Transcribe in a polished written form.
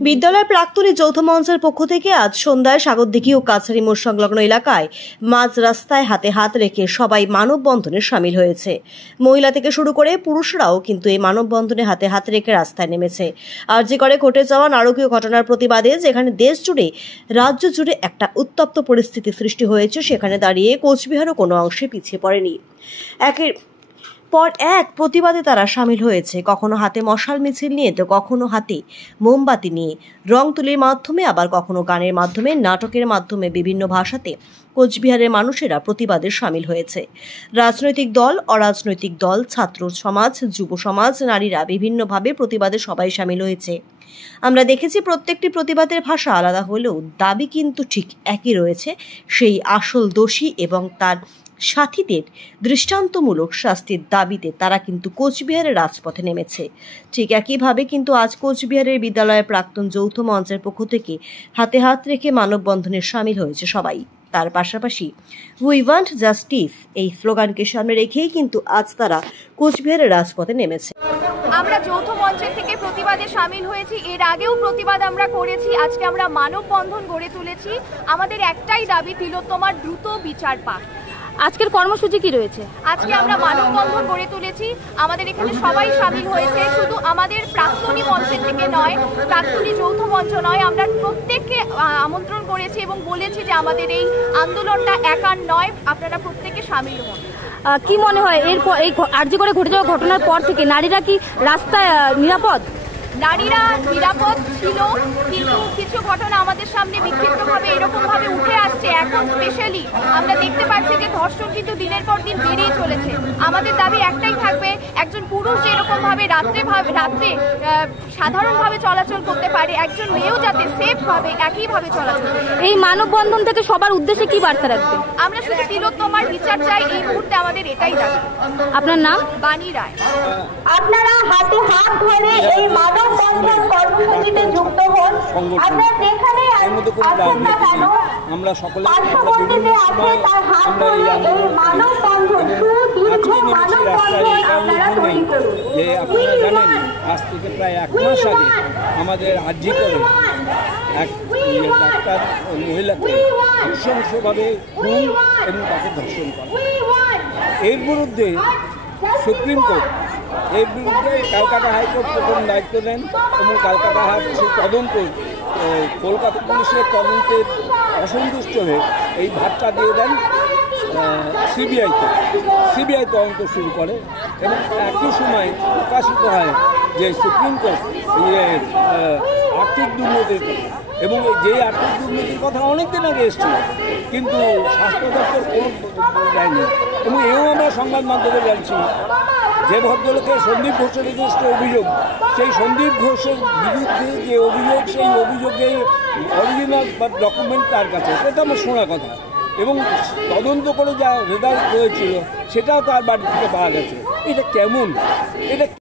বিদ্যালয় প্রাক্তনী যৌথ মঞ্চের পক্ষ থেকে আজ সন্ধ্যায় সাগরদিঘি ও কাছারি মোড় সংলগ্ন এলাকায় মাঝ রাস্তায় হাতে হাত রেখে সবাই মানববন্ধনে সামিল হয়েছে। মহিলা থেকে শুরু করে পুরুষরাও কিন্তু এই মানববন্ধনে হাতে হাত রেখে রাস্তায় নেমেছে। আরজি করে ঘটে যাওয়া নারকীয় ঘটনার প্রতিবাদে যেখানে দেশ জুড়ে রাজ্য জুড়ে একটা উত্তপ্ত পরিস্থিতি সৃষ্টি হয়েছে, সেখানে দাঁড়িয়ে কোচবিহারও কোনো অংশে পিছিয়ে পড়েনি। একের পর এক প্রতিবাদে তারা সামিল হয়েছে, কখনো হাতে মশাল মিছিল নিয়ে তো কখনো হাতে মোমবাতি নিয়ে, রং তুলির মাধ্যমে, আবার কখনো গানের মাধ্যমে, নাটকের মাধ্যমে বিভিন্ন ভাষাতে কোচবিহারের মানুষেরা প্রতিবাদে সামিল হয়েছে। রাজনৈতিক দল, অরাজনৈতিক দল, ছাত্র সমাজ, যুব সমাজ, নারীরা বিভিন্নভাবে প্রতিবাদে সবাই সামিল হয়েছে। আমরা দেখেছি প্রত্যেকটি প্রতিবাদের ভাষা আলাদা হলেও দাবি কিন্তু ঠিক একই রয়েছে, সেই আসল দোষী এবং তার সাথীদের দৃষ্টান্তমূলক শাস্তির দাবিতে তারা কিন্তু কোচবিহারের রাজপথে নেমেছে। ঠিক একইভাবে কিন্তু আজ কোচবিহারের বিদ্যালয়ের প্রাক্তন যৌথ মঞ্চের পক্ষ থেকে হাতে হাত রেখে মানববন্ধনে সামিল হয়েছে সবাই। তার পাশাপাশি উই ওয়ান্ট জাস্টিস এই স্লোগানকে সামনে রেখেই কিন্তু আজ তারা কোচবিহারের রাজপথে নেমেছে। আমরা যৌথ মঞ্চের থেকে প্রতিবাদে সামিল হয়েছি, এর আগেও প্রতিবাদ আমরা করেছি, আজকে আমরা মানববন্ধন গড়ে তুলেছি। আমাদের একটাই দাবি, তিলোত্তমার দ্রুত বিচার পাক। আজকের কর্মসূচি কি রয়েছে? আজকে আমরা মানববন্ধন গড়ে তুলেছি, আমাদের এখানে সবাই সামিল হয়েছে, শুধু আমাদের প্রাক্তনী মঞ্চের থেকে নয়, প্রাক্তনী যৌথ মঞ্চ নয়, আমরা প্রত্যেককে আমন্ত্রণ করেছি এবং বলেছি যে আমাদের এই আন্দোলনটা একার নয়, আপনারা প্রত্যেকে সামিল হন। কি মনে হয় এরপর এই আরজি করে ঘটে যাওয়া ঘটনার পর থেকে নারীরা কি রাস্তায় নিরাপদ? নারীরা নিরাপদ ছিল, কিন্তু কিছু ঘটনা আমাদের সামনে বিক্ষিপ্তভাবে এরকমভাবে উঠে আসছে। এখন স্পেশালি আমরা দেখতে পাচ্ছি যে ধর্ষণ কিন্তু দিনের পর দিন বেড়েই চলেছে। আমাদের দাবি একটাই থাকবে, একজন পুরুষ যেরকমভাবে রাত্রে সাধারণভাবে চলাচল করতে পারে, একজন মেয়েও যাতে সেফভাবে একইভাবে চলাচল। এই মানববন্ধন থেকে সবার উদ্দেশ্যে কি বার্তা রাখবে? আমরা শুধু তিলোত্তমার বিচার চাই, এই মুহূর্তে আমাদের এটাই দাবি। আপনার নাম? বাণী রায়। আপনারা হাতে হাত ধরে এই মানববন্ধন কর্মসূচিতে যুক্ত হন। আমরা যেখানে আছেন না কেন, আমরা সকলে পার্শ্ববর্তীতে আছে তার হাত ধরে এই মানববন্ধন সুদীর্ঘ মানববন্ধন আপনারা তৈরি করুন। যে আপনারা জানেন, আজ থেকে প্রায় 1 মাস আগে আমাদের আরজি করে এক ডাক্তার মহিলাকে নৃশংসভাবে খুন এবং তাকে ধর্ষণ করা। এর বিরুদ্ধে সুপ্রিম কোর্ট, এর বিরুদ্ধে ক্যালকাটা হাইকোর্ট প্রথম দায়িত্ব নেন এবং ক্যালকাটা হাইকোর্ট সেই তদন্ত কলকাতা পুলিশের তদন্তের অসন্তুষ্ট হয়ে এই ভাতটা দিয়ে দেন সিবিআই তদন্ত শুরু করে এবং একই সময় প্রকাশিত হয় যে সুপ্রিম কোর্ট আর্থিক দুর্নীতির কথা, এবং যেই আর্থিক দুর্নীতির কথা অনেকদিন আগে এসেছিল কিন্তু স্বাস্থ্য দপ্তর কোনো দেয়নি। এবং এও আমরা সংবাদ মাধ্যমে জানছি যে ভদ্রলোকের সন্দীপ ঘোষের নিজস্ব অভিযোগ, সেই সন্দীপ ঘোষের বিরুদ্ধে যে অভিযোগ, সেই অভিযোগের অরিজিনাল বা ডকুমেন্ট তার কাছে, সেটা আমার শোনা কথা, এবং তদন্ত করে যা রেজাল্ট হয়েছিল সেটাও তার বাড়ি থেকে পাওয়া গেছে। এটা কেমন? এটা